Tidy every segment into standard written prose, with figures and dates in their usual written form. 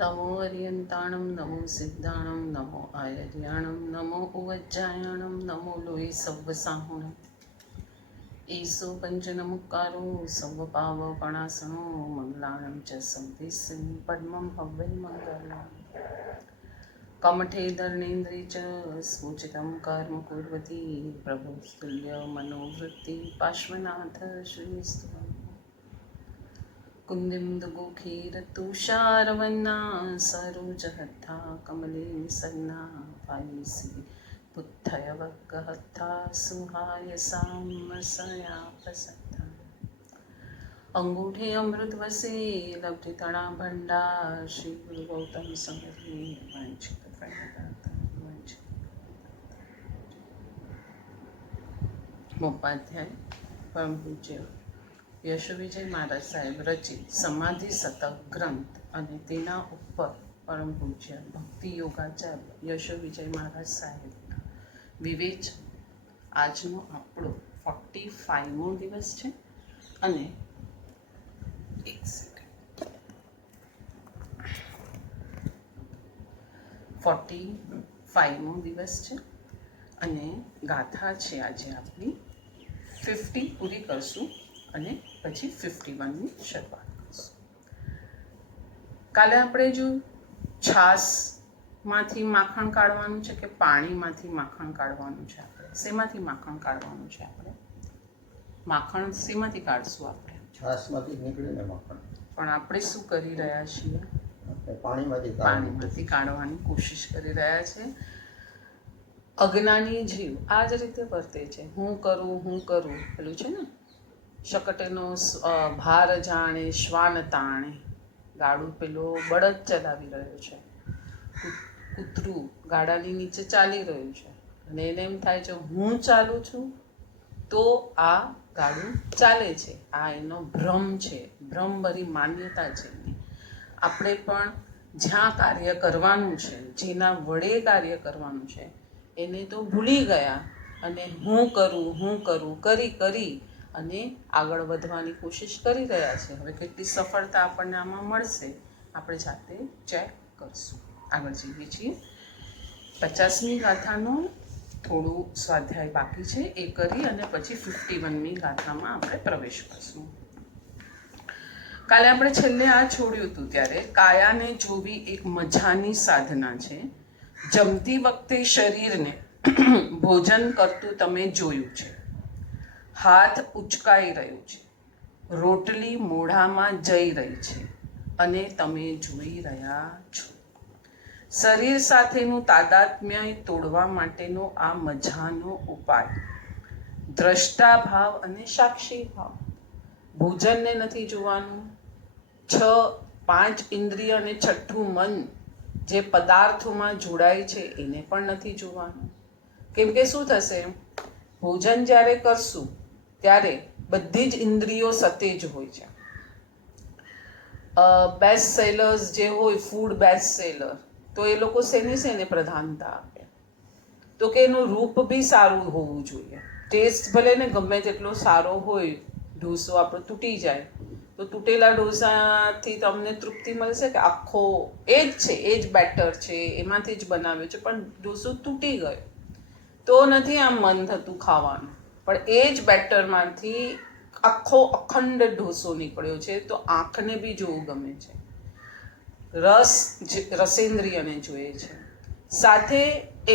नमो अर्यन्ताणं नमो सिद्धाणं नमो आयर्याणं नमो उवज्जायाणं नमो लोये सव्वसाहुणम् ईसो पञ्चनमुक्कारो सव्वपावपणासनो मङ्गलानं च संदिस्सिं पद्मं हव्यै मङ्गलम् कमठे धर्णेन्द्रे च सूचितं कर्म कुर्वती प्रभुस्तुल्य मनोवृत्ति पार्श्वनाथ श्रीस्तुवम् कुन्दिन्दुगुखीरतुषारवन्ना सरोजहत्था कमले निसन्ना पायसी पुत्थयवग्गहत्था सुहायसामसया प्रसत्ता अंगूठे अमृतवसे लब्धितणा भंडार श्री गुरु गौतम समरे वंचित प्रणदाता वंचित मोपाध्याय परम पूज्य યશોવિજય મહારાજ સાહેબ રચિત સમાધિ શતક ગ્રંથ અને તેના ઉપર પરમ પૂજ્ય ભક્તિ યોગાચાર્ય યશોવિજય મહારાજ સાહેબના વિવેચન. આજનો આપણો 45મો દિવસ છે અને એક સેકન્ડ 45મો દિવસ છે અને ગાથા છે આજે આપણી 50 પૂરી કરશું અને પછી 51ની શરૂઆત કરીશું. કાલે આપણે જો છાશમાંથી માખણ કાઢવાનું છે કે પાણીમાંથી માખણ કાઢવાનું છે, આપણે શેમાંથી માખણ કાઢવાનું છે? આપણે માખણ શેમાંથી કાઢશું? આપણે છાશમાંથી નીકળે ને માખણ, પણ આપણે શું કરી રહ્યા છીએ? પાણીમાંથી કાઢવાની કોશિશ કરી રહ્યા છે. અજ્ઞાની જીવ આ જ રીતે વર્તે છે. હું કરું પેલું છે ને, શકટેનો ભાર જાણે શ્વાન તાણે. ગાડું પેલો બળદ ચલાવી રહ્યો છે, કૂતરું ગાડાની નીચે ચાલી રહ્યું છે અને એને એમ થાય છે હું ચાલું છું તો આ ગાડું ચાલે છે. આ એનો ભ્રમ છે, ભ્રમભરી માન્યતા છે એની. આપણે પણ જ્યાં કાર્ય કરવાનું છે, જેના વડે કાર્ય કરવાનું છે, એને તો ભૂલી ગયા અને હું કરું કરી અને આગળ વધવાની કોશિશ કરી રહ્યા છે. હવે કેટલી સફળતા આપણને આમાં મળશે આપણે જાતે ચેક કરશું. આગળ જઈએ છીએ. 50મી ગાથાનો થોડું સ્વાધ્યાય બાકી છે, એ કરી અને પછી 51મી ગાથામાં આપણે પ્રવેશ કરશું. કાલે આપણે છેલ્લે આ છોડ્યું હતું ત્યારે કાયાને જોવી એક મજાની સાધના છે. જમતી વખતે શરીરને ભોજન કરતું તમે જોયું છે. હાથ ઉચકાઈ રહ્યું છે, રોટલી મોઢામાં જઈ રહી છે અને તમે જોઈ રહ્યા છો. શરીર સાથેનું તાદાત્મ્ય તોડવા માટેનો આ મજાનો ઉપાય. દ્રષ્ટા ભાવ અને સાક્ષી ભાવ. ભોજનને નથી જોવાનું, 5 ઇન્દ્રિય અને 6ઠું મન જે પદાર્થોમાં જોડાય છે એને પણ નથી જોવાનું. કેમ કે શું થશે? ભોજન જ્યારે કરશું ત્યારે બધી જ ઇન્દ્રિયો સતેજ હોય છે. બેસ્ટ સેલર્સ જે હોય, ફૂડ બેસ્ટ સેલર, તો એ લોકો શેને પ્રધાનતા આપે? તો કે એનું રૂપ બી સારું હોવું જોઈએ. ટેસ્ટ ભલે ને ગમે તેટલો સારો હોય, ઢોસો આપણો તૂટી જાય તો તૂટેલા ઢોસાથી તમને તૃપ્તિ મળશે કે આખો એ જ છે, એ જ બેટર છે, એમાંથી જ બનાવ્યો છે, પણ ઢોસો તૂટી ગયો તો નથી આમ મન થતું ખાવાનું. પણ એ જ બેટરમાંથી આખો અખંડ ઢોસો નીકળ્યો છે તો આંખને બી જોવું ગમે છે, રસેન્દ્રિયને જોઈએ છે, સાથે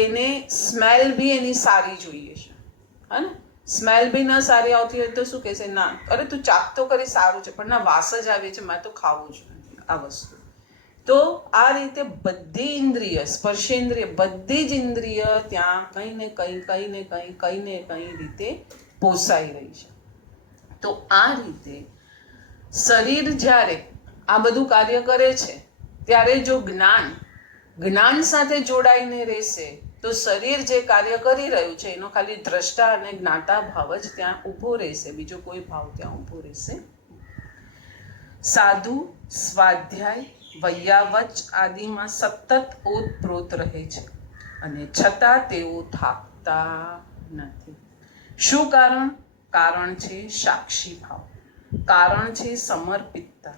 એને સ્મેલ બી એની સારી જોઈએ છે. હા ને? સ્મેલ બી ના સારી આવતી હોય તો શું કહેશે? ના, અરે તું ચાખ તો કરી, સારું છે, પણ ના વાસ જ આવે છે, મેં તો ખાવું જ નથી આ વસ્તુ. તો આ રીતે બધી ઇન્દ્રિય, સ્પર્શેન્દ્રિય, બધી જ ઇન્દ્રિય ત્યાં કંઈ ને કંઈ રીતે પોસાઈ રહી છે. તો આ રીતે શરીર જ્યારે આ બધું કાર્ય કરે છે ત્યારે જો જ્ઞાન સાથે જોડાઈને રહેશે તો શરીર જે કાર્ય કરી રહ્યું છે એનો ખાલી દ્રષ્ટા અને જ્ઞાતા ભાવ જ ત્યાં ઊભો રહેશે, બીજો કોઈ ભાવ ત્યાં ઊભો રહેશે. સાધુ સ્વાધ્યાય, વૈયાવચ આદિમાં સતત ઓતપ્રોત રહે છે અને છતાં તેઓ થાકતા નથી. શું કારણ? કારણ છે સાક્ષી ભાવ, કારણ છે સમર્પિતતા,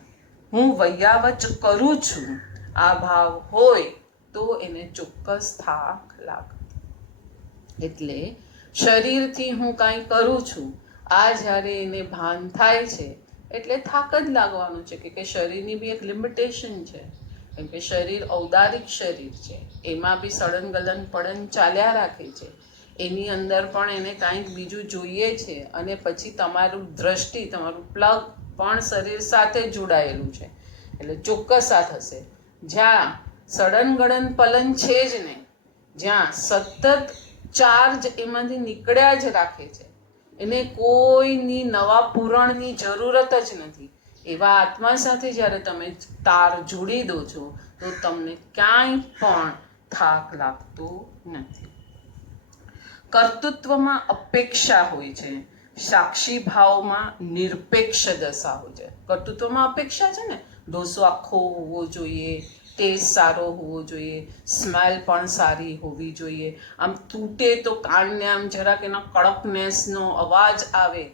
હું વૈયાવચ કરું છું આ ભાવ હોય તો એને ચોક્કસ થાક લાગે. એટલે શરીરથી હું કાંઈ કરું છું આ જ્યારે એને ભાન થાય છે એટલે થાક જ લાગવાનું છે કે શરીરની બી એક લિમિટેશન છે. કેમ કે શરીર ઔદારિક શરીર છે, એમાં બી સડન ગલન પડન ચાલ્યા રાખે છે, એની અંદર પણ એને કાંઈક બીજું જોઈએ છે અને પછી તમારું દ્રષ્ટિ, તમારું પ્લગ પણ શરીર સાથે જોડાયેલું છે. એટલે ચોક્કસ આ થશે. જ્યાં સડન ગળન પલન છે જ નહીં, જ્યાં સતત ચાર્જ એમાંથી નીકળ્યા જ રાખે છે, એને કોઈની નવા પૂરણની જરૂરત જ નથી, એવા આત્મા સાથે જ્યારે તમે તાર જોડી દો છો તો તમને ક્યાંય પણ થાક લાગતો નથી. કર્તૃત્વમાં અપેક્ષા હોય છે, સાક્ષી ભાવમાં નિરપેક્ષ દશા હોય છે. કર્તૃત્વમાં અપેક્ષા છે ને, ઢોસો આખો હોવો જોઈએ, ટેસ્ટ સારો હોવો જોઈએ, સ્મેલ પણ સારી હોવી જોઈએ, આમ તૂટે તો કાનને આમ જરાક એનો કડકનેસનો અવાજ આવે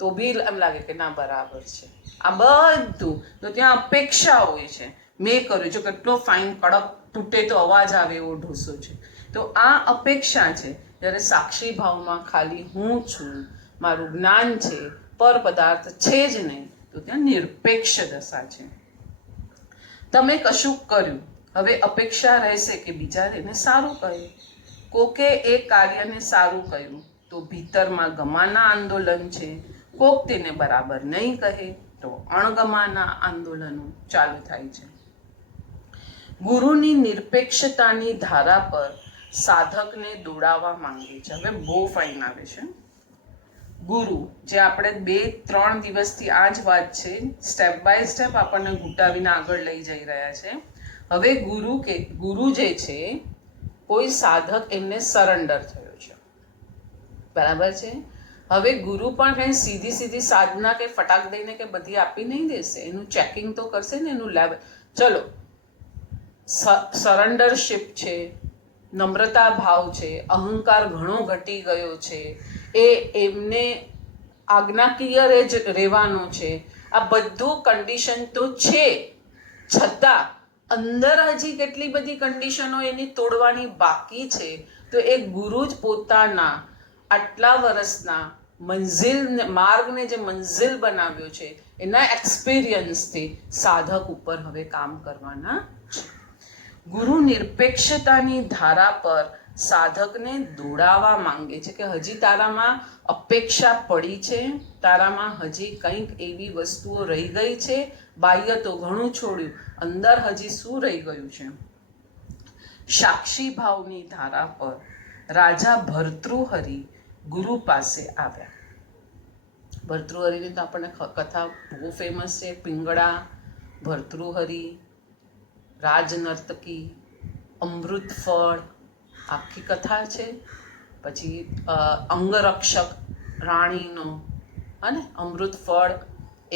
તો બી એમ લાગે કે ના બરાબર છે. આ બધું તો ત્યાં અપેક્ષા હોય છે. મેં કર્યું જો કેટલો ફાઇન કડક તૂટે તો અવાજ આવે એવો ઢોસો છે. તો આ અપેક્ષા છે. જ્યારે સાક્ષી ભાવમાં ખાલી હું છું, મારું જ્ઞાન છે, પર પદાર્થ છે જ નહીં, તો ત્યાં નિરપેક્ષ દશા છે. તમે કશું કર્યું, હવે અપેક્ષા રહેશે કે બીજા એને સારું કહે. કોકે એ કાર્યને સારું કહ્યું તો ભીતરમાં ગમાના આંદોલન છે, કોક તેને બરાબર નહીં કહે તો અણગમાના આંદોલનો ચાલુ થાય છે. ગુરુની નિરપેક્ષતાની ધારા પર સાધકને દોડાવવા માંગે છે. હવે બહુ ફાઇન આવે છે. ગુરુ, જે આપણે 2-3 દિવસથી આ જ વાત છે, સ્ટેપ બાય સ્ટેપ આપણને ઘૂંટાવીને આગળ લઈ જઈ રહ્યા છે. હવે ગુરુ જે છે, કોઈ સાધક એમને સરેન્ડર થયો છે, બરાબર છે. હવે ગુરુ પણ કંઈ સીધી સાધના કે ફટાક દઈને કે બધી આપી નહીં દેશે, એનું ચેકિંગ તો કરશે ને, એનું લેવલ. ચલો, સરેન્ડરશીપ છે, નમ્રતા ભાવ છે, અહંકાર ઘણો ઘટી ગયો છે, એમને આજ્ઞાકીય જ રહેવાનો છે, આ બધું કન્ડિશન તો છે, છતાં અંદર હજી કેટલી બધી કન્ડિશનો એની તોડવાની બાકી છે. તો એ ગુરુ જ પોતાના આટલા વર્ષના માર્ગને જે મંઝિલ બનાવ્યો છે, એના એક્સપિરિયન્સથી સાધક ઉપર હવે કામ કરવાના છે. ગુરુ નિરપેક્ષતાની ધારા પર સાધકને દોડાવવા માંગે છે કે હજી તારામાં અપેક્ષા પડી છે, તારામાં હજી કંઈક એવી વસ્તુઓ રહી ગઈ છે, બાહ્ય તો ઘણું છોડ્યું, અંદર હજી શું રહી ગયું છે. સાક્ષી ભાવની ધારા પર રાજા ભર્તૃહરિ ગુરુ પાસે આવ્યા. ભર્તૃહરિની તો આપણને કથા બહુ ફેમસ છે. પિંગળા, ભર્તૃહરિ, રાજનર્તકી, અમૃત ફળ, આખી કથા છે. પછી અંગરક્ષક રાણીનો, અને અમૃત ફળ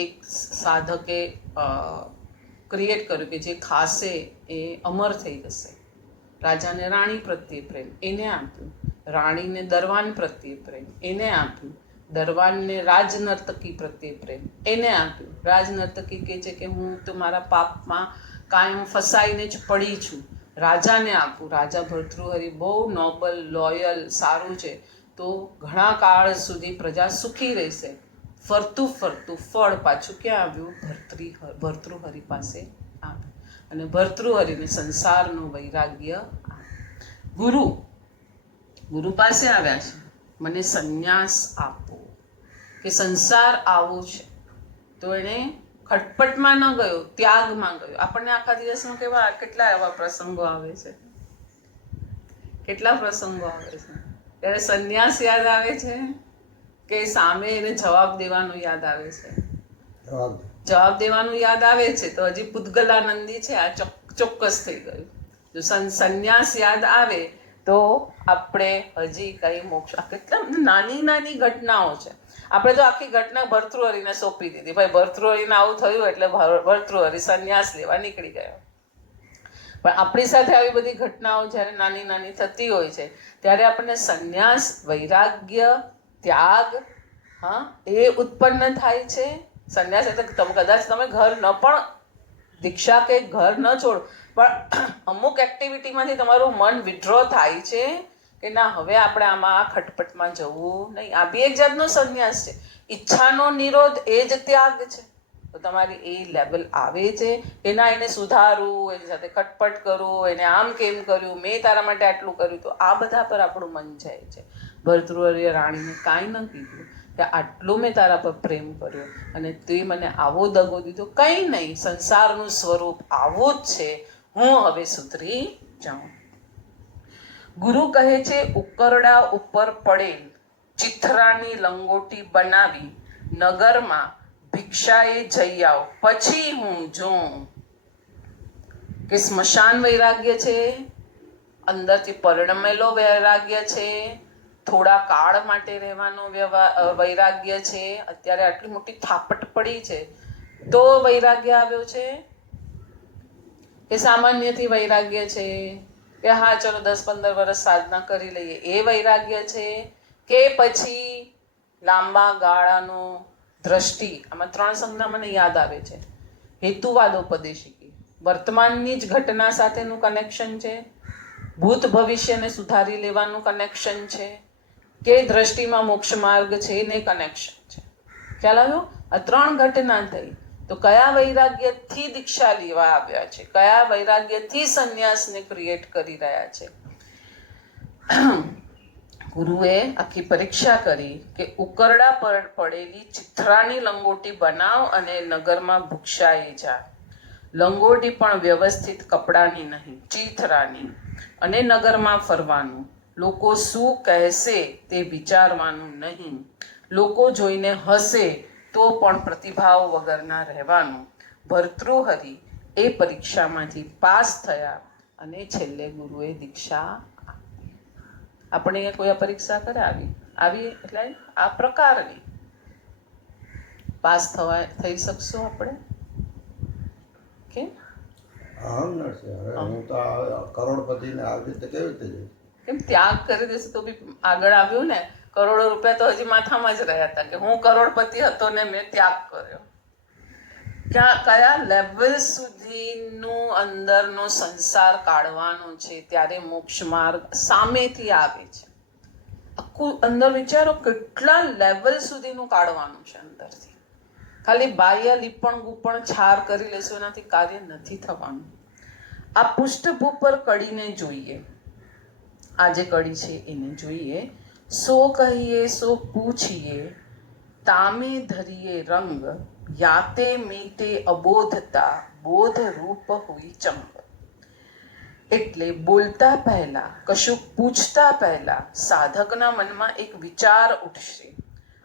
એક સાધકે ક્રિએટ કર્યું કે જે ખાશે એ અમર થઈ જશે. રાજાને રાણી પ્રત્યે પ્રેમ, એને આપ્યું. રાણીને દરવાન પ્રત્યે પ્રેમ, એને આપ્યું. દરવાનને રાજનર્તકી પ્રત્યે પ્રેમ, એને આપ્યું. રાજનર્તકી કહે છે કે હું તો મારા પાપમાં કાયમ ફસાઈને જ પડી છું, રાજાને આપું. રાજા ભર્તૃહરિ બહુ નોબલ, લોયલ, સારું છે, તો ઘણા કાળ સુધી પ્રજા સુખી રહેશે. ફરતું ફળ પાછું ક્યાં આવ્યું? ભર્તૃહરિ પાસે આવ્યું. અને ભર્તૃહરિને સંસારનું વૈરાગ્ય આપ્યું. ગુરુ પાસે આવ્યા છે, મને સંન્યાસ આપો, કે સંસાર આવો છે. તો એને ખટપટમાં ન ગયો, ત્યાગમાં ગયો. આપણને આખા દિવસમાં કેટલા એવા પ્રસંગો આવે છે, કેટલા પ્રસંગો આવે છે. ત્યારે સંન્યાસ યાદ આવે છે કે સામે એને જવાબ દેવાનું યાદ આવે છે? જવાબ દેવાનું યાદ આવે છે તો હજી પૂતગલાનંદી છે, આ ચોક્કસ થઈ ગયું. જો સંન્યાસ યાદ આવે તો આપણે હજી કઈ મોક્ષ. કેટલા નાની નાની ઘટનાઓ છે. આપણે તો આખી ઘટના ભર્તૃહરિને સોંપી દીધી, ભાઈ ભર્તૃહરિને આવું થયું એટલે ભર્તૃહરિ સંન્યાસ લેવા નીકળી ગયો. પણ આપણી સાથે આવી બધી ઘટનાઓ જ્યારે નાની નાની થતી હોય છે ત્યારે આપણને સંન્યાસ, વૈરાગ્ય, ત્યાગ, એ ઉત્પન્ન થાય છે. સંન્યાસ એટલે કદાચ તમે ઘર ન પણ દીક્ષા કે ઘર ન છોડ, પણ અમુક એક્ટિવિટીમાંથી તમારું મન વિડ્રો થાય છે કે ના હવે આપણે આમાં ખટપટમાં જવું નહીં. આ બી એક જાતનો સંન્યાસ છે. ઈચ્છાનો નિરોધ એ જ ત્યાગ છે. તો તમારી એ લેવલ આવે છે, એને સુધારવું, એની સાથે ખટપટ કરવું, એને આમ કેમ કર્યું, મેં તારા માટે આટલું કર્યું, તો આ બધા પર આપણું મન જાય છે. ભરતૃહરિએ રાણીને કાંઈ ન કીધું કે આટલું મેં તારા પર પ્રેમ કર્યો અને તે મને આવો દગો દીધો. કંઈ નહીં, સંસારનું સ્વરૂપ આવું જ છે, હું હવે સુધરી જાઉં. ગુરુ કહે છે ઉકરડા ઉપર પડેલ ચિથરાની લંગોટી બનાવી નગરમાં ભિક્ષાએ જઈ આવ, પછી હું જોઉં. કે સ્મશાન વૈરાગ્ય છે, અંદરથી પરિણમેલો વૈરાગ્ય છે, થોડા કાળ માટે રહેવાનો વૈરાગ્ય છે. અત્યારે આટલી મોટી થાપટ પડી છે તો વૈરાગ્ય આવ્યો છે કે સામાન્યથી વૈરાગ્ય છે કે હા ચલો 10-15 વર્ષ સાધના કરી લઈએ એ વૈરાગ્ય છે કે પછી લાંબા ગાળાનો દ્રષ્ટિ. આમાં 3 સંજ્ઞા મને યાદ આવે છે. હેતુવાદોપદેશિકી, વર્તમાનની જ ઘટના સાથેનું કનેક્શન છે, ભૂત ભવિષ્યને સુધારી લેવાનું કનેક્શન છે, કે દ્રષ્ટિમાં મોક્ષ માર્ગ છે ને કનેક્શન છે. ખ્યાલ આવ્યો? આ 3 ઘટના થઈ. તો કયા વૈરાગ્યથી દીક્ષા લેવા આવ્યા છે, કયા વૈરાગ્યથી સંન્યાસને ક્રિએટ કરી રહ્યા છે. ગુરુએ આખી પરીક્ષા કરી કે ઉકરડા પર પડેલી ચિથરાની લંગોટી બનાવ અને નગરમાં ભિક્ષાએ જા. લંગોટી પણ વ્યવસ્થિત કપડાની નહીં, ચીથરાની. અને નગરમાં ફરવાનું, લોકો શું કહેશે તે વિચારવાનું નહીં, લોકો જોઈને હસે તો પણ પ્રતિભાવ વગરના રહેવાનું. ભર્તૃહરિ એ પરીક્ષામાંથી પાસ થયા અને છેલ્લે ગુરુએ દીક્ષા. આપણે કોઈ પરીક્ષા કરે આવી એટલે આ પ્રકારની પાસ થઈ શકશો આપણે કે નથી. હવે હું તો કરોડપતિને આવી રીતે કેવી રીતે જઈશ? કેમ ત્યાગ કરી દેશે તો બી આગળ આવ્યું ને. કરોડો રૂપિયા તો હજી માથામાં જ રહ્યા હતા કે હું કરોડપતિ હતો ને મેં ત્યાગ કર્યો. કયા લેવલ સુધીનું અંદરનો સંસાર કાઢવાનો છે ત્યારે મોક્ષ માર્ગ સામેથી આવે છે. આખું અંદર વિચારો કેટલા લેવલ સુધીનું કાઢવાનું છે અંદરથી. ખાલી બાહ્ય લીપણ ગુપણ છાર કરી લેશો એનાથી કાર્ય નથી થવાનું. આ પૃષ્ઠભૂ પર કડીને જોઈએ, આ જે કડી છે એને જોઈએ. સો કહીએ સો પૂછીએ, તામે ધરીએ રંગ, યાતે મીટે અબોધતા, બોધ રૂપ હુઈ ચંગ. એટલે બોલતા પહેલા, કશું પૂછતા પહેલા સાધકના મનમાં એક વિચાર ઉઠશે.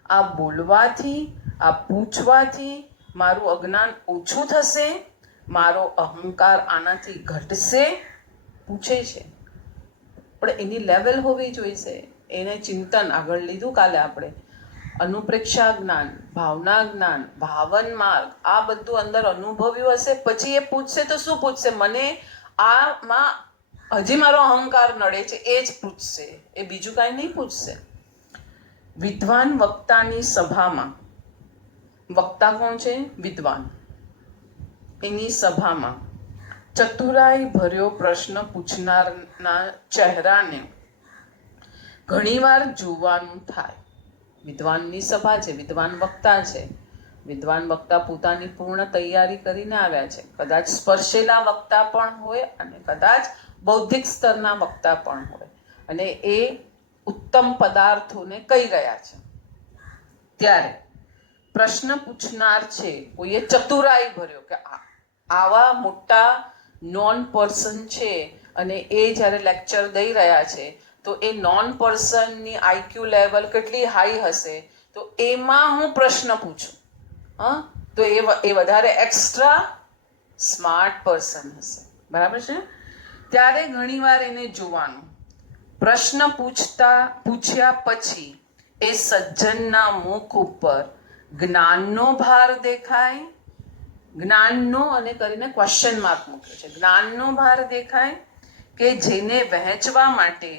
આ બોલવાથી, આ પૂછવાથી મારું અજ્ઞાન ઓછું થશે, મારો અહંકાર આનાથી ઘટશે. પૂછે છે પણ એની લેવલ હોવી જોઈશે. એને ચિંતન આગળ લીધું કાલે આપણે, અનુપ્રેક્ષા જ્ઞાન, ભાવના જ્ઞાન, ભાવન માર્ગ, આ બધું અંદર અનુભવ્યું હશે પછી એ પૂછશે. તો શું પૂછશે? મને આમાં હજી મારો અહંકાર નડે છે એ જ પૂછશે, એ બીજું કાંઈ નહીં પૂછશે. વિદ્વાન વક્તાની સભામાં, વક્તા કોણ છે? વિદ્વાન. એની સભામાં ચતુરાઈ ભર્યો પ્રશ્ન પૂછનારના ચહેરાને ઘણીવાર જોવાનું થાય. વિદ્વાનની સભા છે, વિદ્વાન વક્તા છે. વિદ્વાન વક્તા પોતાની પૂર્ણ તૈયારી કરીને આવ્યા છે. કદાચ સ્પર્શેલા વક્તા પણ હોય અને કદાચ બૌદ્ધિક સ્તરના વક્તા પણ હોય, અને એ ઉત્તમ પદાર્થોને કહી રહ્યા છે. ત્યારે પ્રશ્ન પૂછનાર છે કોઈએ ચતુરાઈ ભર્યો કે આવા મોટા નોન પર્સન છે અને એ જ્યારે લેક્ચર દઈ રહ્યા છે તો એ નોન પર્સનની આઈક્યુ લેવલ કેટલી હાઈ હશે, તો એમાં હું પ્રશ્ન પૂછું તો એ વધારે એક્સ્ટ્રા સ્માર્ટ પર્સન હશે. બરાબર છે? ત્યારે ઘણીવાર એને જોવાનું. પ્રશ્ન પૂછ્યા પછી એ સજ્જનના મુખ ઉપર જ્ઞાનનો ભાર દેખાય. જ્ઞાનનો અને કરીને ક્વેશ્ચન માર્ક મૂક્યો છે. જ્ઞાનનો ભાર દેખાય કે જેને વહેંચવા માટે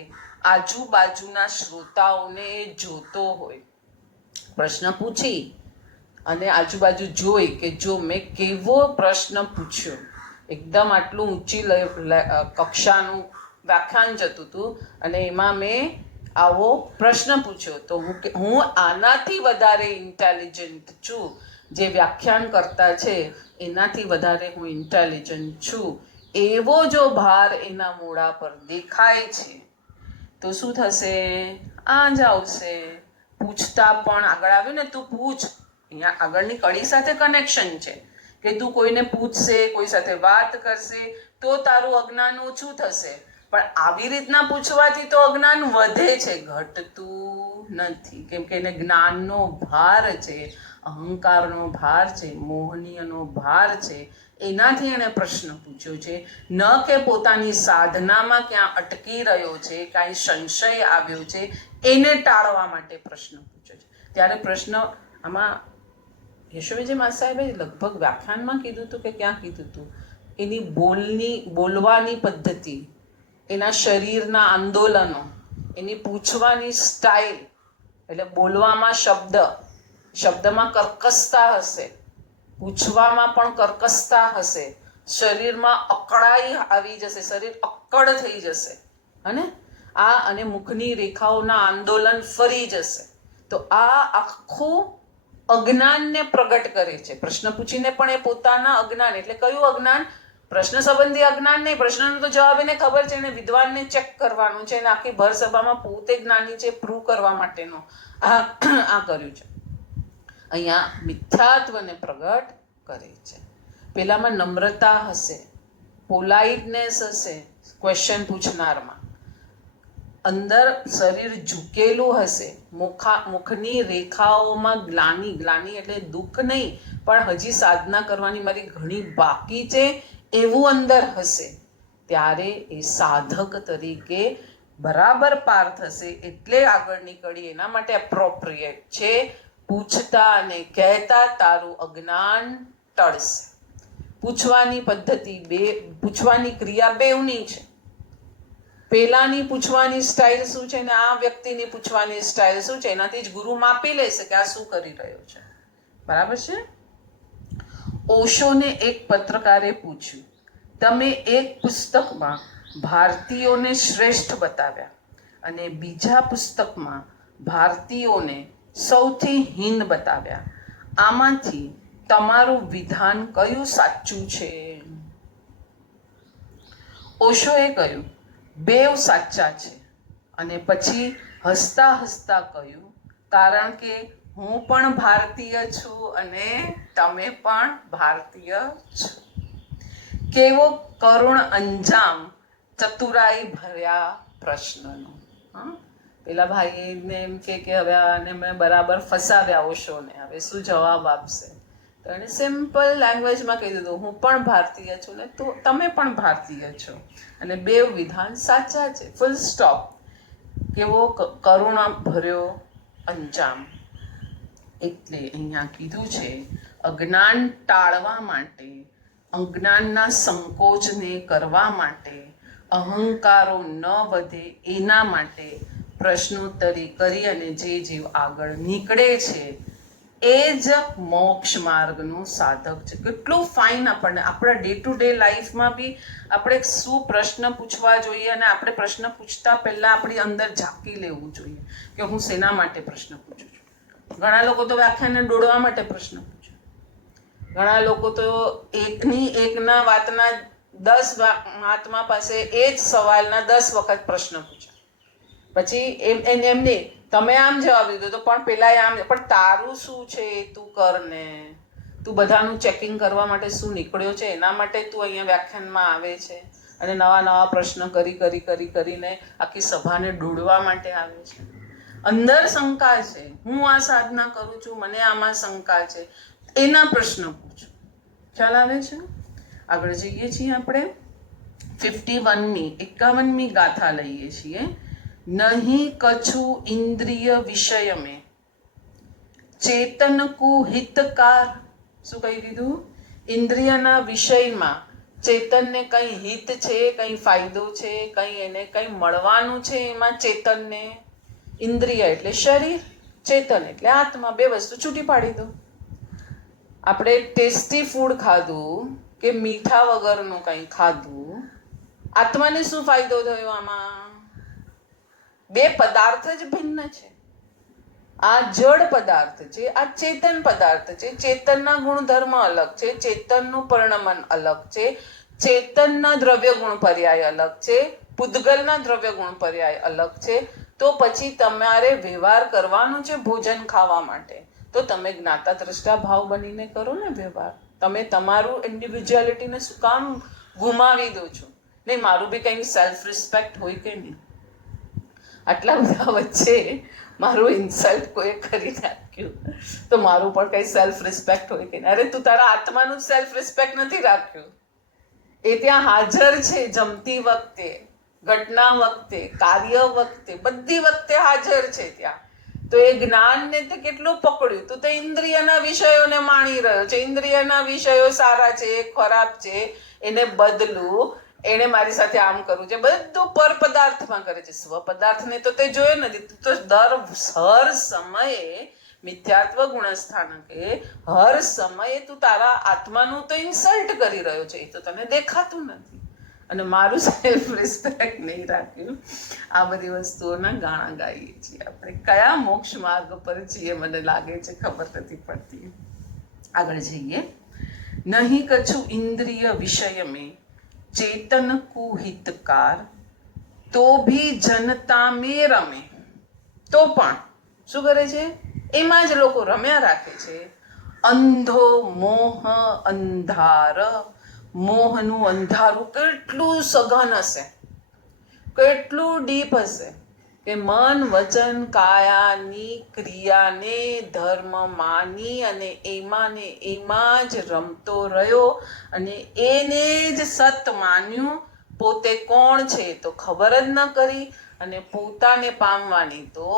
આજુબાજુના શ્રોતાઓને જોતો હોય. પ્રશ્ન પૂછી અને આજુબાજુ જોઈ કે જો મેં કેવો પ્રશ્ન પૂછ્યો, એકદમ આટલું ઊંચી કક્ષાનું વ્યાખ્યાન જતું હતું અને એમાં મેં આવો પ્રશ્ન પૂછ્યો, તો હું આનાથી વધારે ઇન્ટેલિજન્ટ છું, જે વ્યાખ્યાન કરતા છે એનાથી વધારે હું ઇન્ટેલિજન્ટ છું, એવો જો ભાર એના મોઢા પર દેખાય છે તો શું થશે? આ જ આવશે. પૂછતા પણ આગળ આવ્યું ને, તું પૂછ. અહીંયા આગળની કડી સાથે કનેક્શન છે કે તું કોઈને પૂછશે, કોઈ સાથે વાત કરશે તો તારું અજ્ઞાન ઓછું થશે. પણ આવી રીતના પૂછવાથી તો અજ્ઞાન વધે છે, ઘટતું નથી. કેમ કે એને જ્ઞાનનો ભાર છે, અહંકારનો ભાર છે, મોહનીયનો ભાર છે. એનાથી એણે પ્રશ્ન પૂછ્યો છે, ન કે પોતાની સાધનામાં ક્યાં અટકી રહ્યો છે, કાંઈ સંશય આવ્યો છે એને ટાળવા માટે પ્રશ્ન પૂછ્યો છે. ત્યારે પ્રશ્ન આમાં યશોવીજી મા સાહેબે લગભગ વ્યાખ્યાનમાં કીધું હતું કે ક્યાં કીધું હતું, એની બોલવાની પદ્ધતિ, એના શરીરના આંદોલનો, એની પૂછવાની સ્ટાઇલ, એટલે બોલવામાં શબ્દમાં કર્કશતા હશે, પૂછવામાં પણ કર્કશતા હશે, શરીરમાં અકળાઈ આવી જશે, શરીર અક્કડ થઈ જશે, અને મુખની રેખાઓના આંદોલન ફરી જશે. તો આ આખું અજ્ઞાનને પ્રગટ કરે છે. પ્રશ્ન પૂછીને પણ એ પોતાના અજ્ઞાન, એટલે કયું અજ્ઞાન? પ્રશ્ન સંબંધી અજ્ઞાન નહીં. પ્રશ્નનો તો જવાબ એને ખબર છે, એને વિદ્વાનને ચેક કરવાનું છે, એને આખી ભર સભામાં પોતે જ્ઞાની છે પ્રૂવ કરવા માટેનો આ કર્યું છે. અહીંયા મિથ્યાત્વને પ્રગટ કરે છે. પેલામાં નમ્રતા હશે, પોલાઇટનેસ હશે ક્વેશ્ચન પૂછનારમાં, અંદર શરીર ઝૂકેલું હશે, મુખની રેખાઓમાં ગ્લાની એટલે દુઃખ નહીં, પણ હજી સાધના કરવાની મારી ઘણી બાકી છે એવું અંદર હશે. ત્યારે એ સાધક તરીકે બરાબર પાર થશે. એટલે આગળની કડી એના માટે એપ્રોપ્રિએટ છે. પૂછતા અને કહેતા તારું અજ્ઞાન ટળશે. પૂછવાની પદ્ધતિ પૂછવાની ક્રિયા બેવની છે. પેલાની પૂછવાની સ્ટાઇલ શું છે ને આ વ્યક્તિની પૂછવાની સ્ટાઇલ શું છે, એનાથી જ ગુરુ માપી લેશે કે આ શું કરી રહ્યો છે. બરાબર છે? ઓશોને એક પત્રકારે પૂછ્યું, તમે એક પુસ્તકમાં ભારતીયોને શ્રેષ્ઠ બતાવ્યા અને બીજા પુસ્તકમાં ભારતીયોને સૌથી હીન બતાવ્યા, આમાંથી તમારું વિધાન કયું સાચું છે? ઓશોએ કહ્યું, બેવ સાચા છે. અને પછી હસતા હસતા કહ્યું, કારણ કે હું પણ ભારતીય છું અને તમે પણ ભારતીય છો. કેવો કરુણ અંજામ ચતુરાઈ ભર્યા પ્રશ્નનો. પેલા ભાઈને એમ કે હવે આને મેં બરાબર ફસાવ્યા ઓશોને, હવે શું જવાબ આપશે? તો એને સિમ્પલ લેંગ્વેજમાં કહી દીધું, હું પણ ભારતીય છું ને તમે પણ ભારતીય છો અને બે વિધાન સાચા છે, ફૂલ સ્ટોપ. કેવો કરુણા ભર્યો અંજામ. એટલે અહીંયા કીધું છે, અજ્ઞાન ટાળવા માટે, અજ્ઞાનના સંકોચને કરવા માટે, અહંકારો ન વધે એના માટે પ્રશ્નોત્તરી કરી અને જે જીવ આગળ નીકળે છે એ જ મોક્ષ માર્ગનું સાધક છે. કેટલું ફાઇન આપણને આપણા ડે ટુ ડે લાઈફમાં બી આપણે શું પ્રશ્ન પૂછવા જોઈએ, અને આપણે પ્રશ્ન પૂછતા પહેલા આપણી અંદર ઝાંકી લેવું જોઈએ કે હું શેના માટે પ્રશ્ન પૂછું છું. ઘણા લોકો તો વ્યાખ્યાનને દોડવા માટે પ્રશ્ન પૂછે, ઘણા લોકો તો એકના વાતના 10 મહાત્મા પાસે એ જ સવાલના 10 વખત પ્રશ્ન પૂછે. પછી એમને તમે આમ જવાબ દીધો તો પણ પેલા આમ, પણ તારું શું છે તું કર ને, તું બધાનું ચેકિંગ કરવા માટે શું નીકળ્યો છે એના માટે તું અહીંયા વ્યાખ્યાનમાં આવે છે અને નવા પ્રશ્ન કરીને આખી સભાને દોડવા માટે આવે છે. અંદર શંકા છે, હું આ સાધના કરું છું, મને આમાં શંકા છે, એના પ્રશ્ન પૂછો. ખ્યાલ આવે છે? આગળ જઈએ છીએ આપણે 51મી ગાથા લઈએ છીએ. નહીં કछु ઇન્દ્રિય વિષય મેં ચેતન કુ હિતકાર. શું કહી દીધું? ઇન્દ્રિયના વિષયમાં ચેતનને કંઈ હિત છે, કંઈ ફાયદો છે, કંઈ એને કંઈ મળવાનું છે એમાં ચેતનને. ઇન્દ્રિય એટલે શરીર, ચેતન એટલે આત્મા, બે વસ્તુ છૂટી પાડી દો. આપણે ટેસ્ટી ફૂડ ખાધું કે મીઠા વગરનું કંઈ ખાધું, આત્માને શું ફાયદો થયો આમાં? બે પદાર્થ જ ભિન્ન છે. આ જડ પદાર્થ છે, આ ચેતન પદાર્થ છે. ચેતનના ગુણધર્મ અલગ છે, ચેતનનું પરિણમન અલગ છે, ચેતનના દ્રવ્ય ગુણ પર્યાય અલગ છે, પૂદગલના દ્રવ્ય ગુણ પર્યાય અલગ છે. તો પછી તમારે વ્યવહાર કરવાનો છે ભોજન ખાવા માટે, તો તમે જ્ઞાતા દ્રષ્ટા ભાવ બનીને કરો ને વ્યવહાર. તમે તમારું ઇન્ડિવિજ્યુઆલિટીને શું કામ ગુમાવી દો છો? નહીં, મારું બી કંઈ સેલ્ફ રિસ્પેક્ટ હોય કે નહીં? આટલા બધા વચ્ચે મારું ઇન્સલ્ટ કોઈ કરી નાખ્યું તો મારું પણ કંઈ સેલ્ફ રિસ્પેક્ટ હોય કે નહીં? અરે તું તારા આત્માનું સેલ્ફ રિસ્પેક્ટ નથી રાખ્યું. એ ત્યાં હાજર છે, જમતી વખતે, ઘટના વખતે, કાર્ય વખતે, બધી વખતે હાજર છે ત્યાં. તો એ જ્ઞાનને તે કેટલું પકડ્યું? તું તો ઇન્દ્રિયના વિષયોને માણી રહ્યો છે. ઇન્દ્રિયના વિષયો સારા છે, ખરાબ છે, એને બદલું, એને મારી સાથે આમ કરવું છે, બધું પર પદાર્થમાં કરે છે. સ્વ પદાર્થને તો તે જોયો નથી. તું તો હર સમયે મિથ્યાત્વ ગુણસ્થાનકે હર સમયે તું તારા આત્માનું તો ઇન્સલ્ટ કરી રહ્યો છે. એ તો તને દેખાતું નથી. અને મારું સેલ્ફ રિસ્પેક્ટ નહીં રાખ્યું. આ બધી વસ્તુઓના ગાણા ગાઈએ છીએ આપણે. કયા મોક્ષ માર્ગ પર છીએ મને લાગે છે ખબર નથી પડતી. આગળ જઈએ. નહીં કછુ ઇન્દ્રિય વિષય મેં ચેતન કુહિતકાર, તો ભી જનતા મેં રમે. તો પણ શું કરે છે? એમાં જ લોકો રમ્યા રાખે છે. અંધો મોહ અંધાર. મોહનું અંધારું કેટલું સઘન હશે, કેટલું ડીપ હશે કે મન વચન કાયાની ક્રિયાને ધર્મ માની અને એમાં ને એમાં જ રમતો રહ્યો અને એને જ સત માન્યું. પોતે કોણ છે તો ખબર જ ન કરી અને પોતાને પામવાની તો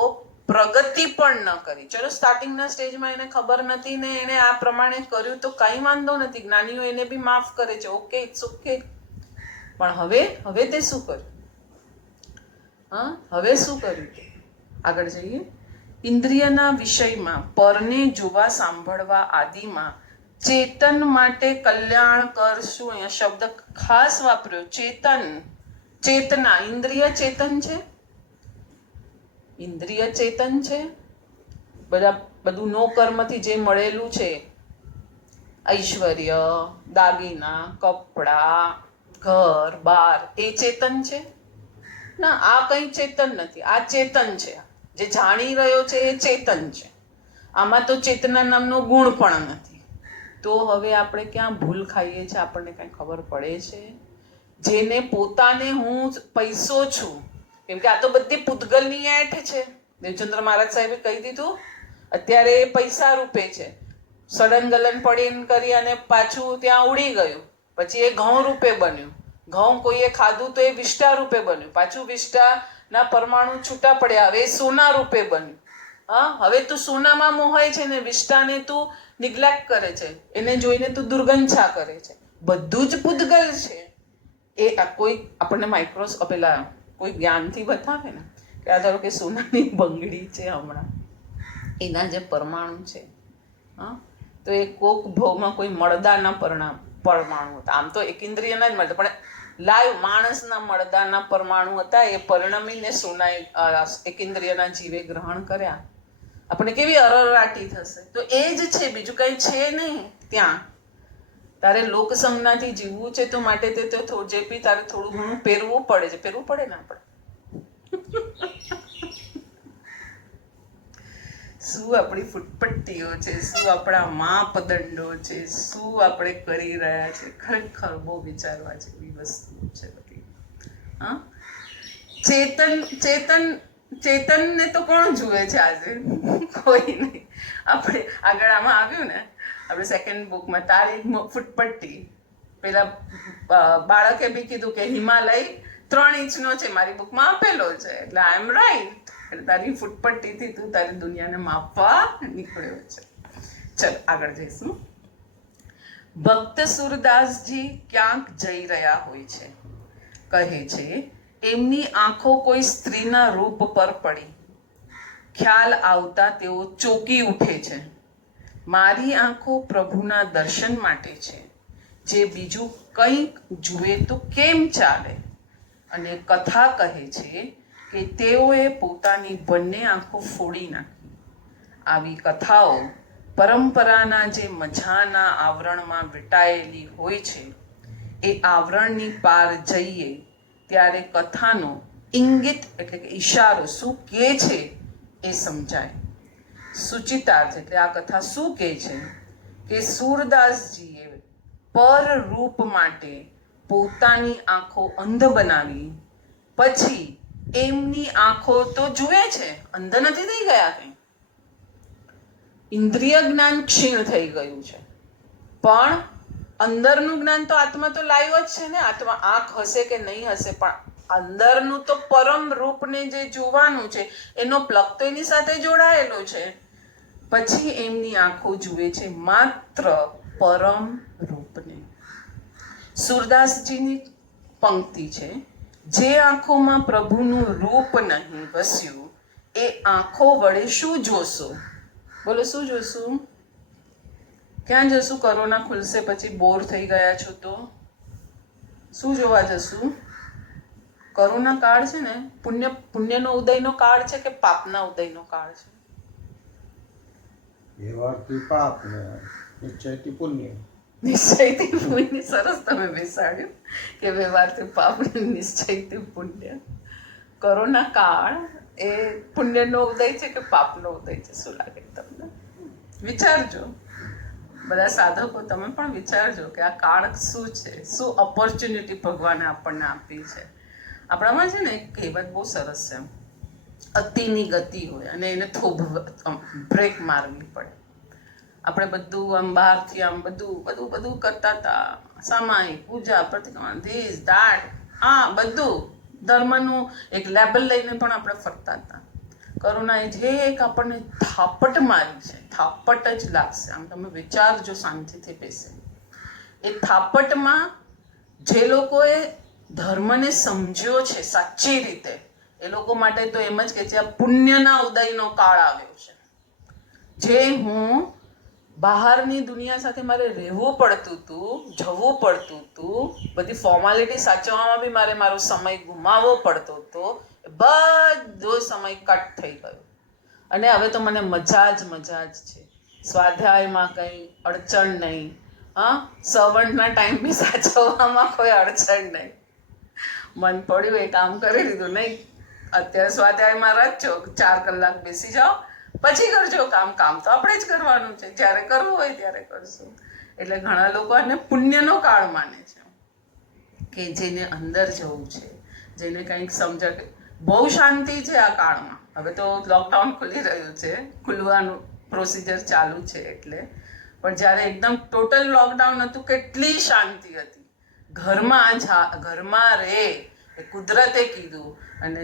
પ્રગતિ પણ ન કરી. ચલો, સ્ટાર્ટિંગના સ્ટેજમાં એને ખબર નથી ને એને આ પ્રમાણે કર્યું તો કંઈ વાંધો નથી, જ્ઞાનીઓ એને બી માફ કરે છે. Okay, it's okay. પણ હવે તે શું કર્યું? હવે શું કર્યું? આગળ જઈએ. ઇન્દ્રિયના વિષયમાં પરને જોવા સાંભળવા આદિમાં ચેતન માટે કલ્યાણ કરશું. અહીંયા શબ્દ ખાસ વાપર્યો, ચેતન, ચેતના. ઇન્દ્રિય ચેતન છે, ઇન્દ્રિય ચેતન છે. બધું નો કર્મથી જે મળેલું છે, ઐશ્વર્ય, દાગીના, કપડા, ઘર બાર, એ ચેતન છે ના? આ કંઈ ચેતન નથી. આ ચેતન છે. જે જાણી રહ્યો છે એ ચેતન છે. આમાં તો ચેતના નામનો ગુણ પણ નથી. તો હવે આપણે ક્યાં ભૂલ ખાઈએ છીએ? આપણને કંઈ ખબર પડે છે? જેને પોતાને હું પૈસો છું, કેમ કે આ તો બધી પૂતગલની એઠ છે. દેવચંદ્ર મહારાજ સાહેબે કહી દીધું, અત્યારે એ પૈસા રૂપે છે. સડન ગલન પડીને કરી અને પાછું ત્યાં ઉડી ગયું. પછી એ ઘઉં રૂપે બન્યું. ઘઉં કોઈએ ખાધું તો એ વિષ્ટા રૂપે બન્યું. પાછું વિષ્ટાના પરમાણુ છૂટા પડ્યા, હવે એ સોના રૂપે બન્યું. હવે તું સોનામાં મોહાય છે ને વિષ્ટાને તું નિગ્લેક્ટ કરે છે, એને જોઈને તું દુર્ગંછા કરે છે. બધું જ પૂતગલ છે. એ કોઈ આપણને પેલા કોઈ જ્ઞાનથી બતાવે ને કે આ ધારો કે સોનાની બંગડી છે, હમણાં એના જે પરમાણુ છે, તો એ કોક ભાવમાં કોઈ મળદાના પરમાણુ હતા. આમ તો એક ઇન્દ્રિયના જ મળતા, પણ લાઈવ માણસના મળદાના પરમાણુ હતા. એ પરિણમીને સોના એક ઇન્દ્રિયના જીવે ગ્રહણ કર્યા. આપણે કેવી અરરાટી થશે? તો એ જ છે, બીજું કંઈ છે નહીં ત્યાં. તારે લોકસંજ્ઞાથી જીવવું છે તો માટે તે તો જે બી તારે થોડું ઘણું પહેરવું પડે છે. પહેરવું પડે ને આપણે. શું આપણી ફૂટપટ્ટીઓ છે, શું આપણા માપદંડો છે, શું આપણે કરી રહ્યા છે, ખરેખર બહુ વિચારવા જેવી વસ્તુ છે બધી. ચેતનને તો કોણ જુએ છે આજે? કોઈ નહીં. આપણે આગળ આમાં આવ્યું ને, આપણે સેકન્ડ બુકમાં તારી ફૂટપટ્ટી, પેલા બાળકે બી કીધું કે હિમાલય 3 ઇંચનો છે, મારી બુકમાં આપેલો છે, એટલે આઈ એમ રાઈટ. એટલે તારી ફૂટપટ્ટીથી તું તારી દુનિયાને માપવા નીકળ્યો છે. ચલ આગળ જઈશું. ભક્ત સુરદાસજી ક્યાંક જઈ રહ્યા હોય છે. કહે છે, એમની આંખો કોઈ સ્ત્રીના રૂપ પર પડી. ખ્યાલ આવતા તેઓ ચોંકી ઉઠે છે. મારી આંખો પ્રભુના દર્શન માટે છે, જે બીજું કંઈક જુએ તો કેમ ચાલે. અને કથા કહે છે કે તેઓએ પોતાની બંને આંખો ફોડી નાખી. આવી કથાઓ પરંપરાના જે મજાના આવરણમાં વીંટાયેલી હોય છે, એ આવરણની પાર જઈએ ત્યારે કથાનો ઇંગિત એટલે કે ઈશારો શું કહે છે એ સમજાય. સૂચિતાર્થ એટલે આ કથા શું કહે છે કે સૂરદાસજીએ પર રૂપ માટે પોતાની આંખો અંધ બનાવી, પછી એમની આંખો તો જુએ છે, અંધ નથી થઈ ગયા કંઈ. ઇન્દ્રિય જ્ઞાન ક્ષીણ થઈ ગયું છે, પણ અંદરનું જ્ઞાન તો આત્મા તો લાવ્યો જ છે ને. આત્મા આંખ હશે કે નહીં હશે, પણ અંદરનું તો પરમ રૂપને જે જોવાનું છે એનો પ્લગ તો એની સાથે જોડાયેલો છે. પછી એમની આંખો જુએ છે માત્ર પરમ રૂપને. સૂરદાસજીની પંક્તિ છે, જે આંખોમાં પ્રભુનું રૂપ નહીં વસ્યું, એ આંખો વડે શું જોશો? બોલો, શું જોશું? ક્યાં જશું? કોરોના ખુલશે પછી બોર થઈ ગયા છો તો શું જોવા જશું? કોરોના કાળ છે ને, પુણ્યનો ઉદયનો કાળ છે કે પાપના ઉદયનો કાળ છે? વ્યવહારથી પાપ ને નિશ્ચયથી પુણ્ય. નિશ્ચયથી પુણ્ય. સરસ તમે બેસાડ્યું કે વ્યવહારથી પાપ ને નિશ્ચયથી પુણ્ય. કોરોના કાળ એ પુણ્યનો ઉદય છે કે પાપનો ઉદય છે? શું લાગે તમને? વિચારજો બધા સાધકો, તમે પણ વિચારજો કે આ કાળ શું છે, શું ઓપોર્ચ્યુનિટી ભગવાને આપણને આપી છે. આપણામાં છે ને એક કહેવત બહુ સરસ છે, અતિની ગતિ હોય અને એને બ્રેક મારવી પડે. આપણે બધું આમ બહારથી આમ બધું કરતા હતા, સામાયિક પૂજા, પ્રતિક્રમણ, ધીસ દાટ, આ બધું ધર્મનું એક લેબલ લઈને પણ આપણે ફરતા હતા. કરુણાએ જે એક આપણને થાપટ મારી છે, થાપટ જ લાગશે. આમ તમે વિચારજો શાંતિથી બેસે. એ થાપટમાં જે લોકોએ ધર્મને સમજ્યો છે સાચી રીતે, એ લોકો માટે તો એમ જ કે છે આ પુણ્યના ઉદયનો કાળ આવ્યો છે. જે હું બહારની દુનિયા સાથે મારે રહેવું પડતું હતું, જવું પડતું હતું, બધી ફોર્માલિટી સાચવવામાં બી મારે મારો સમય ગુમાવવો પડતો હતો, બધો સમય કટ થઈ ગયો. અને હવે તો મને મજા જ છે. સ્વાધ્યાયમાં કંઈ અડચણ નહીં, હા, સવર્ણના ટાઈમ બી સાચવવામાં કોઈ અડચણ નહીં. મન પડ્યું એ કામ કરી લીધું. નહીં અત્યારે સ્વાધ્યાયમાં રચો, 4 કલાક બેસી જાઓ, પછી કરજો કામ તો આપણે જ કરવાનું છે, જ્યારે કરવું હોય ત્યારે કરશું. એટલે ઘણા લોકો આને પુણ્યનો કાળ માને છે, કે જેને અંદર જવું છે, જેને કંઈક સમજણ. બહુ શાંતિ છે આ કાળમાં. હવે તો લોકડાઉન ખુલી રહ્યું છે, ખુલવાનું પ્રોસિજર ચાલુ છે એટલે. પણ જ્યારે એકદમ ટોટલ લોકડાઉન હતું, કેટલી શાંતિ હતી. ઘરમાં રહે એ કુદરતે કીધું. અને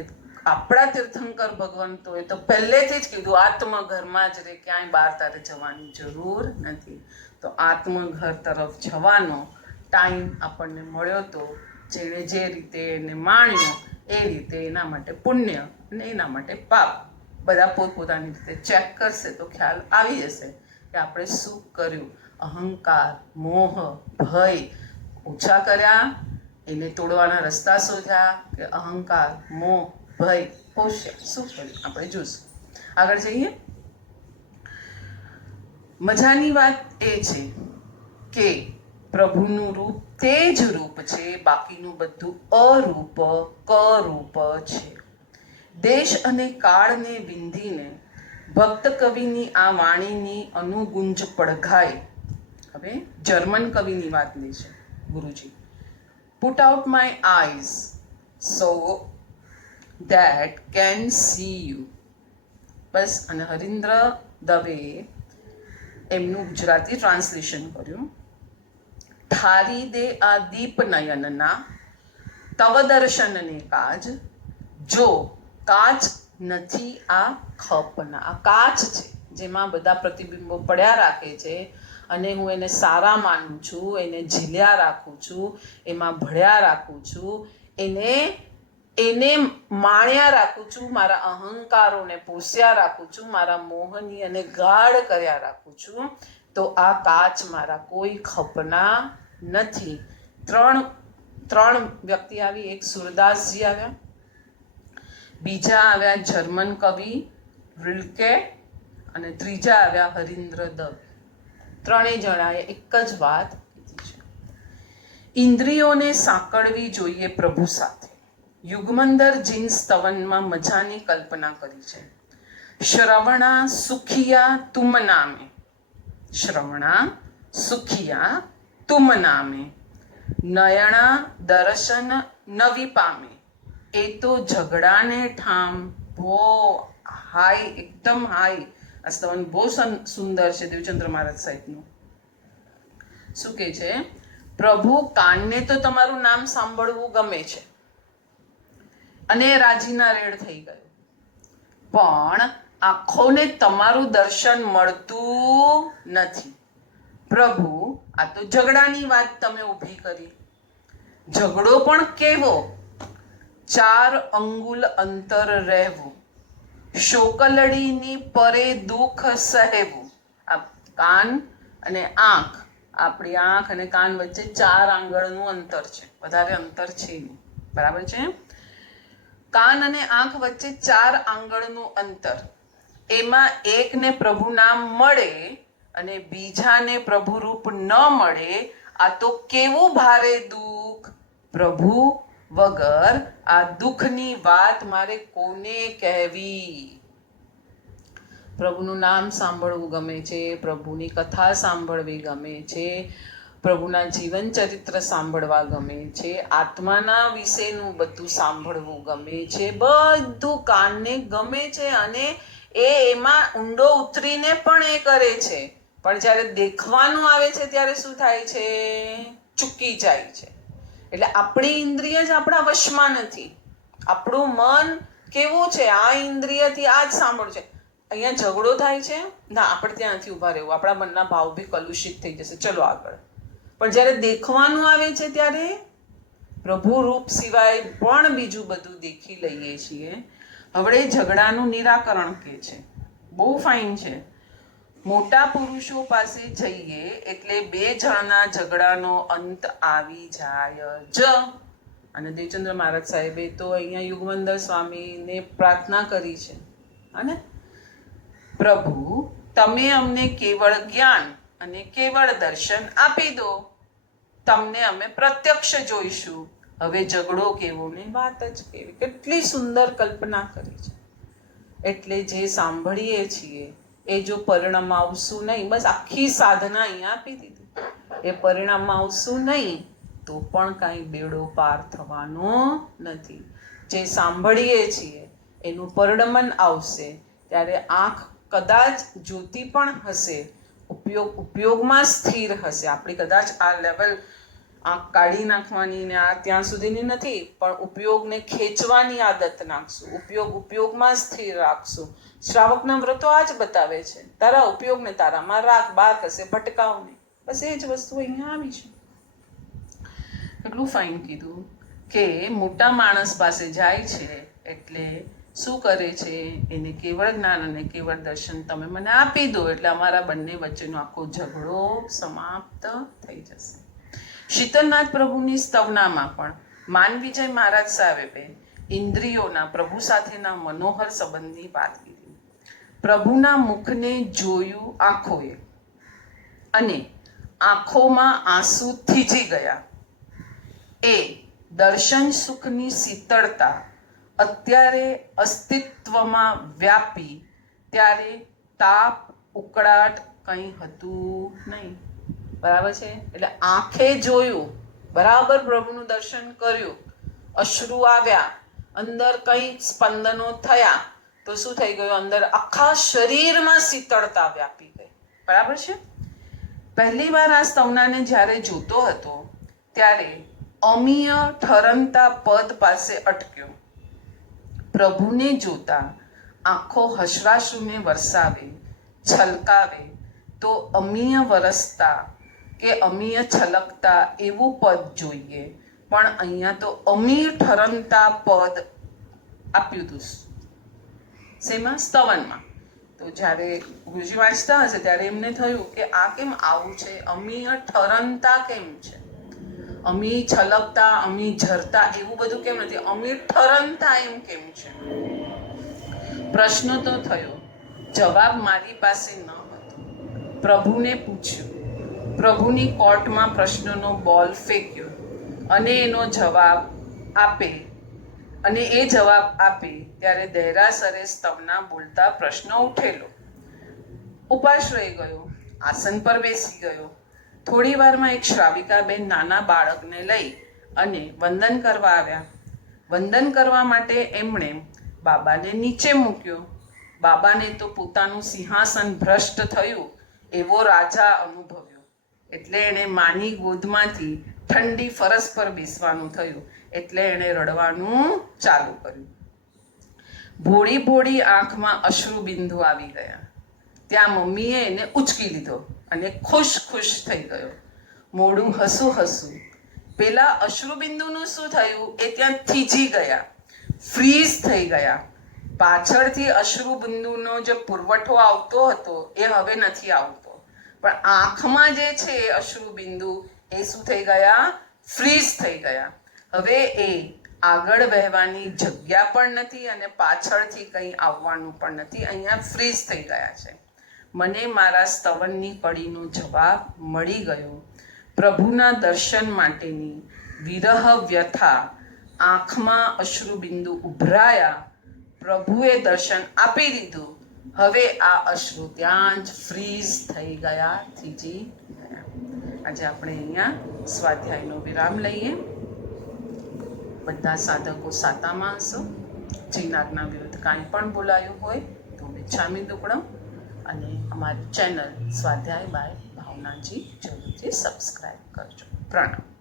આપણા તીર્થંકર ભગવંતોએ તો પહેલેથી જ કીધું, આત્મઘરમાં જ રે, ક્યાંય બહાર તારે જવાની જરૂર નથી. તો આત્મઘર તરફ જવાનો ટાઈમ આપણને મળ્યો તો જેણે જે રીતે એને માણ્યો એ રીતે એના માટે પુણ્ય અને એના માટે પાપ બધા પોતપોતાની રીતે ચેક કરશે તો ખ્યાલ આવી જશે કે આપણે શું કર્યું. અહંકાર, મોહ, ભય ઓછા કર્યા, એને તોડવાના રસ્તા શોધ્યા કે અહંકાર, મોહ, ભય પોષ્યા શું કર્યું આપણે જોઈશું. આગળ જઈએ. મજાની વાત એ છે કે પ્રભુનું રૂપ તે જ રૂપ છે, બાકીનું બધું અરૂપ, કરૂપ છે. દેશ અને કાળને વિંધીને ભક્ત કવિની આ વાણીની અનુગુંજ પડઘાય. હવે જર્મન કવિની વાત લે છે ગુરુજી. Put out my eyes so that can see you. બસ. અને હરીન્દ્ર દવે એમનું ગુજરાતી ટ્રાન્સલેશન કર્યું. ઠારી દે આ દીપ નયનના તવ દર્શનને કાજ, જો કાચ નથી આ ખપના. આ કાચ છે જેમાં બધા પ્રતિબિંબો પડ્યા રાખે છે અને હું એને સારા માનું છું, એને ઝીલ્યા રાખું છું, એમાં ભળ્યા રાખું છું, એને એને માણ્યા રાખું છું, મારા અહંકારોને પોષ્યા રાખું છું, મારા મોહની અને ગાઢ કર્યા રાખું છું, તો આ કાચ મારા કોઈ ખપના નથી. ત્રણ વ્યક્તિ આવી. એક સુરદાસજી આવ્યા, બીજા આવ્યા જર્મન કવિ રિલ્કે, અને ત્રીજા આવ્યા હરીન્દ્ર દવે. ત્રણેય જણાએ એક જ વાત કીધી છે, ઇન્દ્રિયોને સાંકળવી જોઈએ પ્રભુ સાથે. યુગમંદર જીન સ્તવનમાં મજાની કલ્પના કરી છે. શ્રવણા સુખિયા તુમ નામે, શ્રવણા સુખિયા તુમ નામે, નયણા દર્શન નવી પામે, એ તો ઝઘડાને ઠામ. બહુ હાઈ, એકદમ હાઈ. આ સ્તવન બહુ સુંદર છે દેવચંદ્ર મહારાજ સાહેબનું. શું કે છે? પ્રભુ, કાનને તો તમારું નામ સાંભળવું ગમે છે અને રાજીના રેડ થઈ ગયો, પણ આંખોને તમારું દર્શન મળતું નથી. પ્રભુ, આ તો ઝઘડાની વાત તમે ઊભી કરી. ઝઘડો પણ કેવો? 4 અંગુલ અંતર રહેવું, શોકલડીની પરે દુઃખ સહેવું. આ કાન અને આંખ, આપણી આંખ અને કાન વચ્ચે 4 આંગળનું અંતર છે, વધારે અંતર છે નહીં. બરાબર છે? કાન અને આંખ વચ્ચે 4 આંગળનું અંતર, એમાં એકને પ્રભુ નામ મળે અને બીજાને પ્રભુ રૂપ ન મળે. આ તો કેવું ભારે દુઃખ! પ્રભુ વગર આ દુઃખની વાત મારે કોને કહેવી? પ્રભુનું નામ સાંભળવું ગમે છે, પ્રભુની કથા સાંભળવી ગમે છે, પ્રભુના જીવન ચરિત્ર સાંભળવા ગમે છે, આત્માના વિશેનું બધું સાંભળવું ગમે છે, બધું કાનને ગમે છે અને એમાં ઊંડો ઉતરીને પણ એ કરે છે. પણ જ્યારે દેખવાનું આવે છે ત્યારે શું થાય છે? ચૂકી જાય છે. એટલે આપણી ઇન્દ્રિય જ આપણા વશમાં નથી. આપણું મન કેવું છે? આ ઇન્દ્રિયથી આ જ સાંભળે છે. અહીંયા ઝઘડો થાય છે, ના, આપણે ત્યાંથી ઊભા રહેવું, આપણા મનના ભાવ બી કલુષિત થઈ જશે, ચલો આગળ. પણ જ્યારે દેખવાનું આવે છે ત્યારે પ્રભુ રૂપ સિવાય પણ બીજું બધું દેખી લઈએ છીએ. હવે ઝઘડાનું નિરાકરણ કે છે, બહુ ફાઇન છે. મોટા પુરુષો પાસે જઈએ એટલે 2 જણના ઝઘડાનો અંત આવી જાય જ. અને દેવચંદ્ર મહારાજ સાહેબે તો અહીંયા યુગમંદર સ્વામીને પ્રાર્થના કરી છે, અને પ્રભુ, તમે અમને કેવળ જ્ઞાન અને કેવળ દર્શન આપી દો, તમને અમે પ્રત્યક્ષ જોઈશું. હવે ઝઘડો કેવો ને વાત જ કેવી! કેટલી સુંદર કલ્પના કરી છે. એટલે જે સાંભળીએ છીએ એ જો પરિણામ આવશું નહીં, બસ આખી સાધના અહીંયા આપી દીધી, એ પરિણામ આવશું નહીં તો પણ કાંઈ બેડો પાર થવાનો નથી. જે સાંભળીએ છીએ એનું પરિણમન આવશે ત્યારે આંખ કદાચ જોતી પણ હશે, ઉપયોગમાં સ્થિર હશે. આપણી કદાચ આ લેવલ આંખ કાઢી નાખવાની ને આ ત્યાં સુધીની નથી, પણ ઉપયોગને ખેંચવાની આદત નાખશું, ઉપયોગમાં સ્થિર રાખશું. શ્રાવકના વ્રતો આ જ બતાવે છે, તારા ઉપયોગને તારામાં રાખ, બાર કશે ભટકાવ નહીં. બસ એ જ વસ્તુ અહીંયા આવી છે. એટલું ફાઇન કીધું કે મોટા માણસ પાસે જાય છે એટલે શું કરે છે? એને કેવળ જ્ઞાન અને કેવળ દર્શન તમે મને આપી દો એટલે અમારા બંને વચ્ચેનો આખો ઝઘડો સમાપ્ત થઈ જશે. શીતલનાથ પ્રભુની સ્તવનામાં પણ માનવીજય મહારાજ સાહેબે ઇન્દ્રિયોના પ્રભુ સાથેના મનોહર સંબંધની વાત કીધી. પ્રભુના મુખને જોયું આંખોએ અને આંખોમાં આંસુ થીજી ગયા. એ દર્શન સુખની શીતળતા અત્યારે અસ્તિત્વમાં વ્યાપી, ત્યારે તાપ ઉકળાટ કંઈ હતું નહીં. બરાબર છે? એટલે આંખે જોયું, બરાબર પ્રભુનું દર્શન કર્યું, અશ્રુ આવ્યા, અંદર કંઈ સ્પંદનો થયા, તો શું થઈ ગયું? અંદર આખા શરીરમાં શીતળતા વ્યાપી ગઈ. બરાબર છે? પહેલી વાર આ સ્તવનાને જ્યારે જોતો હતો ત્યારે અમીય ઠરંતા પદ પાસે અટક્યો. પ્રભુને જોતા આંખો હસરાશુને વરસાવે, છલકાવે તો અમીય વરસતા કે અમીય છલકતા એવું પદ જોઈએ. પણ અહીંયા તો અમી ઠરંતા પદ આપ્યું હતું. શેમાં? સ્તવનમાં. તો જ્યારે ગુરુજી વાંચતા હશે ત્યારે એમને થયું કે આ કેમ આવું છે, અમી ઠરંતા કેમ છે, અમી છલકતા, અમી ઝરતા એવું બધું કેમ નથી, અમી ઠરંતા એમ કેમ છે? પ્રશ્ન તો થયો, જવાબ મારી પાસે ન હતો. પ્રભુને પૂછ્યું, પ્રભુની કોર્ટમાં પ્રશ્નનો બોલ ફેંક્યો અને એનો જવાબ આપે ત્યારે દેરાસરે સ્તવના બોલતા પ્રશ્ન ઉઠેલો. ઉપાસ રહી ગયો, આસન પર બેસી ગયો. થોડી વારમાં એક શ્રાવિકાબેન નાના બાળકને લઈ અને વંદન કરવા આવ્યા. વંદન કરવા માટે એમણે બાબાને નીચે મૂક્યો. બાબાને તો પોતાનું સિંહાસન ભ્રષ્ટ થયું એવો રાજા અનુભવ્યો, એટલે એણે માની ગોદમાંથી ઠંડી ફરસ પર બેસવાનું થયું, એટલે એણે રડવાનું ચાલુ કર્યું. ભોળી ભોળી આંખમાં અશ્રુબિંદુ આવી ગયા. ત્યાં મમ્મીએ એને ઉચકી લીધો અને ખુશ ખુશ થઈ ગયો. મોઢું હસું હસું. પેલા અશ્રુબિંદુનું શું થયું? એ ત્યાં થીજી ગયા, ફ્રીઝ થઈ ગયા. પાછળથી અશ્રુબિંદુનો જે પુરવઠો આવતો હતો એ હવે નથી આવતો, પણ આંખમાં જે છે અશ્રુબિંદુ એ શું થઈ ગયા? ફ્રીઝ થઈ ગયા. હવે એ આગળ વહેવાની જગ્યા પણ નથી અને પાછળથી કંઈ આવવાનું પણ નથી, અહીંયા ફ્રીઝ થઈ ગયા છે. મને મારા સ્તવનની કડીનો જવાબ મળી ગયો. પ્રભુના દર્શન માટેની વિરહ વ્યથા આંખમાં અશ્રુબિંદુ ઉભરાયા. પ્રભુએ દર્શન આપી દીધું. હવે આ અશ્રુ ત્યાં જ ફ્રીઝ થઈ ગયા, થીજી ગયા. આજે આપણે અહીંયા સ્વાધ્યાયનો વિરામ લઈએ. બધા સાધકો સાતામાં હશો. જીનાજ્ઞા વિરુદ્ધ કાંઈ પણ બોલાયું હોય તો મિચ્છામી દુક્કડમ, અને અમારી ચેનલ સ્વાધ્યાય બાય ભાવનાજી જરૂરથી સબસ્ક્રાઈબ કરજો. પ્રણામ.